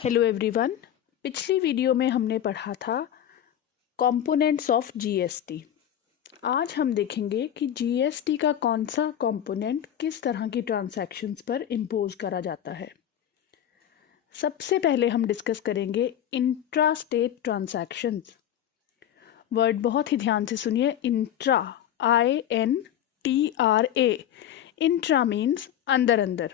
Hello everyone. पिछली video में हमने पढ़ा था कंपोनेंट्स ऑफ जीएसटी। आज हम देखेंगे कि जीएसटी का कौन सा कंपोनेंट किस तरह की ट्रांजैक्शंस पर इम्पोज करा जाता है। सबसे पहले हम डिस्कस करेंगे इंट्रा स्टेट ट्रांजैक्शंस। वर्ड बहुत ही ध्यान से सुनिए, इंट्रा, INTRA। इंट्रा मीन्स अंदर अंदर।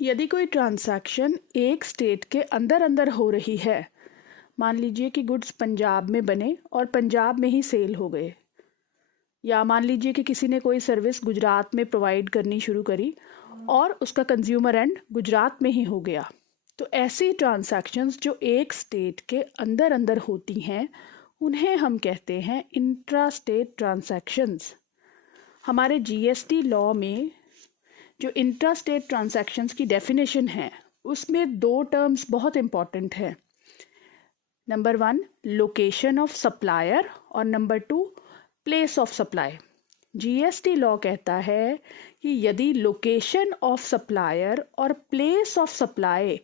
यदि कोई ट्रांजैक्शन एक स्टेट के अंदर अंदर हो रही है, मान लीजिए कि गुड्स पंजाब में बने और पंजाब में ही सेल हो गए, या मान लीजिए कि किसी ने कोई सर्विस गुजरात में प्रोवाइड करनी शुरू करी और उसका कंज्यूमर एंड गुजरात में ही हो गया, तो ऐसी ट्रांजैक्शंस जो एक स्टेट के अंदर अंदर होती हैं उन्हें हम कहते हैं इंट्रा स्टेट ट्रांजैक्शंस। हमारे जीएसटी लॉ में जो इंट्रा स्टेट ट्रांजैक्शंस की डेफिनेशन है उसमें दो टर्म्स बहुत इंपॉर्टेंट है। नंबर 1 लोकेशन ऑफ सप्लायर और number 2 place of supply. GST law कहता है कि यदि लोकेशन ऑफ सप्लायर और प्लेस ऑफ सप्लाई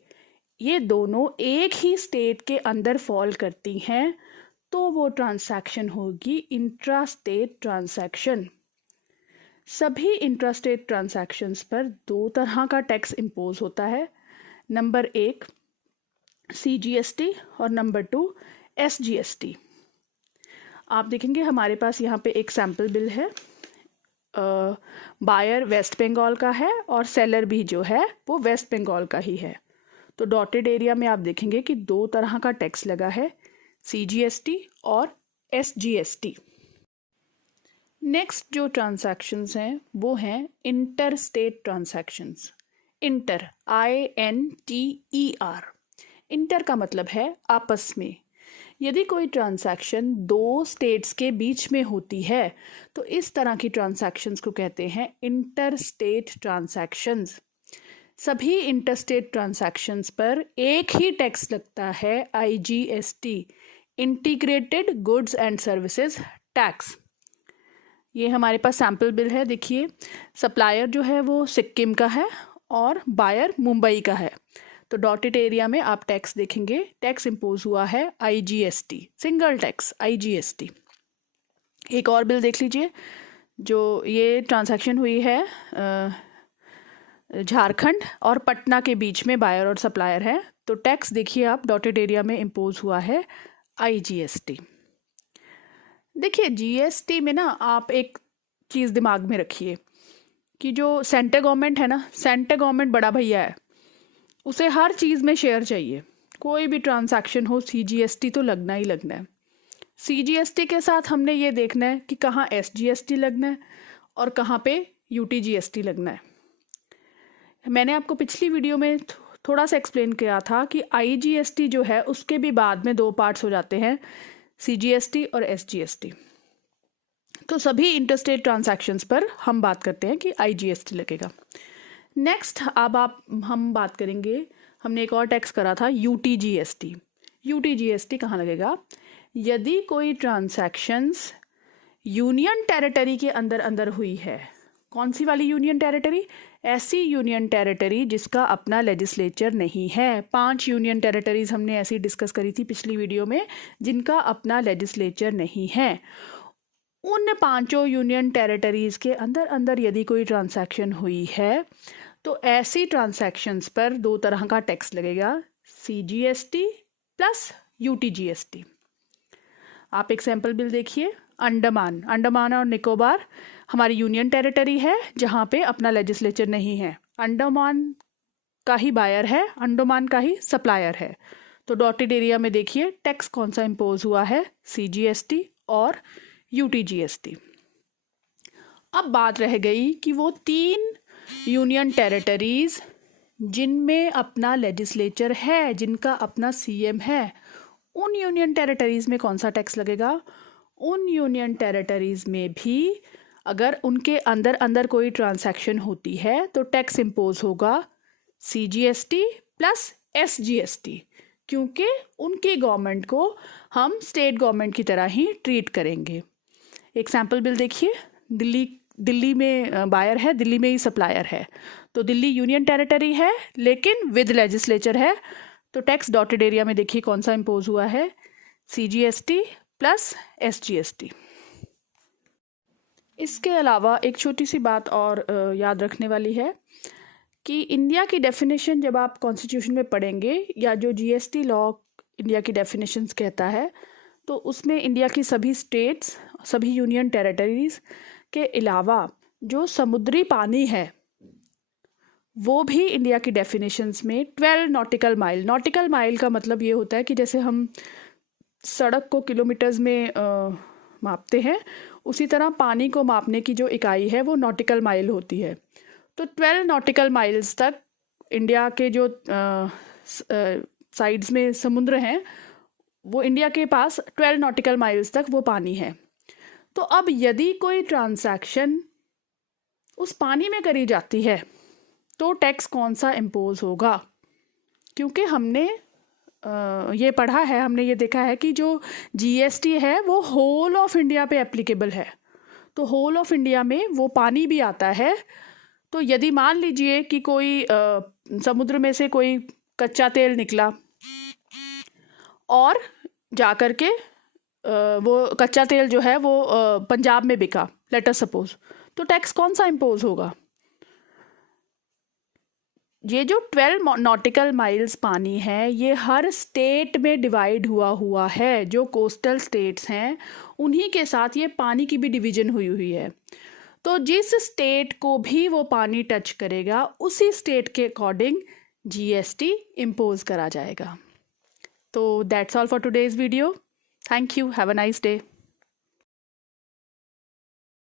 ये दोनों एक ही स्टेट के अंदर फॉल करती हैं तो वो ट्रांजैक्शन होगी इंट्रा स्टेट ट्रांजैक्शन। सभी इंट्रास्टेट ट्रांजैक्शंस पर दो तरह का टैक्स इम्पोज होता है। नंबर 1 CGST और नंबर 2 SGST। आप देखेंगे हमारे पास यहाँ पे एक सैम्पल बिल है। बायर वेस्ट बंगाल का है और सेलर भी जो है वो वेस्ट बंगाल का ही है। तो डॉटेड एरिया में आप देखेंगे कि दो तरह का टैक्स लगा है, CGST और SGST। नेक्स्ट जो ट्रांजैक्शंस हैं वो हैं inter state transactions. Inter, INTER। Inter का मतलब है आपस में। यदि कोई ट्रांजैक्शन दो स्टेट्स के बीच में होती है तो इस तरह की ट्रांजैक्शंस को कहते हैं इंटर स्टेट ट्रांजैक्शंस। सभी इंटर स्टेट ट्रांजैक्शंस पर एक ही टैक्स लगता है, IGST, integrated goods and services tax. ये हमारे पास सैम्पल बिल है, देखिए सप्लायर जो है वो सिक्किम का है और बायर मुंबई का है। तो डॉटेड एरिया में आप टैक्स देखेंगे, टैक्स इम्पोज हुआ है IGST, सिंगल टैक्स IGST। एक और बिल देख लीजिए, जो ये ट्रांजैक्शन हुई है झारखंड और पटना के बीच में, बायर और सप्लायर है। तो टैक्स देखिए आप डॉटेड एरिया में इम्पोज हुआ है IGST। देखिए जीएसटी में ना आप एक चीज़ दिमाग में रखिए कि जो सेंट्रल गवर्नमेंट है ना, सेंट्रल गवर्नमेंट बड़ा भैया है, उसे हर चीज़ में शेयर चाहिए। कोई भी ट्रांजैक्शन हो CGST तो लगना ही लगना है। CGST के साथ हमने ये देखना है कि कहाँ SGST लगना है और कहाँ पे UTGST लगना है। मैंने आपको पिछली वीडियो में थोड़ा सा एक्सप्लेन किया था कि IGST जो है उसके भी बाद में दो पार्ट्स हो जाते हैं, CGST और SGST। तो सभी इंटरस्टेट ट्रांजैक्शंस पर हम बात करते हैं कि IGST लगेगा। नेक्स्ट अब हम बात करेंगे, हमने एक और टैक्स करा था UTGST। UTGST कहाँ लगेगा? यदि कोई ट्रांजैक्शंस यूनियन टेरिटरी के अंदर अंदर हुई है। कौन सी वाली यूनियन टेरिटरी? ऐसी यूनियन टेरिटरी जिसका अपना लेजिस्लेचर नहीं है। 5 यूनियन टेरिटरीज हमने ऐसी डिस्कस करी थी पिछली वीडियो में जिनका अपना लेजिस्लेचर नहीं है। उन 5 यूनियन टेरिटरीज के अंदर अंदर यदि कोई ट्रांजैक्शन हुई है तो ऐसी ट्रांजैक्शंस पर दो तरह का टैक्स लगेगा, CGST प्लस UTGST। आप एक सैम्पल बिल देखिए, अंडमान और निकोबार हमारी यूनियन टेरिटरी है जहाँ पे अपना लेजिस्लेचर नहीं है। अंडमान का ही बायर है, अंडमान का ही सप्लायर है। तो डॉटेड एरिया में देखिए टैक्स कौन सा इम्पोज हुआ है, CGST और UTGST। अब बात रह गई कि वो 3 यूनियन टेरिटरीज जिनमें अपना लेजिस्लेचर है, जिनका अपना CM है, उन यूनियन टेरिटरीज में कौन सा टैक्स लगेगा? उन यूनियन टेरिटरीज में भी अगर उनके अंदर अंदर कोई ट्रांजैक्शन होती है तो टैक्स इम्पोज होगा CGST प्लस SGST, क्योंकि उनकी गवर्नमेंट को हम स्टेट गवर्नमेंट की तरह ही ट्रीट करेंगे। एक सैम्पल बिल देखिए, दिल्ली में बायर है, दिल्ली में ही सप्लायर है। तो दिल्ली यूनियन टेरिटरी है लेकिन विद लेजिस्लेचर है, तो टैक्स डॉटेड एरिया में देखिए कौन सा इम्पोज हुआ है, CGST प्लस SGST। इसके अलावा एक छोटी सी बात और याद रखने वाली है कि इंडिया की डेफिनेशन जब आप कॉन्स्टिट्यूशन में पढ़ेंगे या जो GST लॉ इंडिया की डेफिनेशंस कहता है, तो उसमें इंडिया की सभी स्टेट्स, सभी यूनियन टेरिटरीज के अलावा जो समुद्री पानी है वो भी इंडिया की डेफिनेशंस में 12 नॉटिकल माइल, नॉटिकल माइल का मतलब ये होता है कि जैसे हम सड़क को किलोमीटर्स में मापते हैं, उसी तरह पानी को मापने की जो इकाई है वो नॉटिकल माइल होती है। तो 12 नॉटिकल माइल्स तक इंडिया के जो साइड्स में समुद्र हैं वो इंडिया के पास 12 नॉटिकल माइल्स तक वो पानी है। तो अब यदि कोई ट्रांजैक्शन उस पानी में करी जाती है तो टैक्स कौन सा इम्पोज होगा, क्योंकि हमने ये पढ़ा है, हमने ये देखा है कि जो GST है वो होल ऑफ इंडिया पे एप्लीकेबल है। तो होल ऑफ इंडिया में वो पानी भी आता है। तो यदि मान लीजिए कि कोई समुद्र में से कोई कच्चा तेल निकला और जा कर के वो कच्चा तेल जो है वो पंजाब में बिका, लेट अस सपोज, तो टैक्स कौन सा इम्पोज होगा? ये जो 12 नॉटिकल माइल्स पानी है ये हर स्टेट में डिवाइड हुआ है। जो कोस्टल स्टेट्स हैं उन्हीं के साथ ये पानी की भी डिवीजन हुई है। तो जिस स्टेट को भी वो पानी टच करेगा उसी स्टेट के अकॉर्डिंग GST इम्पोज करा जाएगा। तो that's all for today's video. Thank you, have a nice day.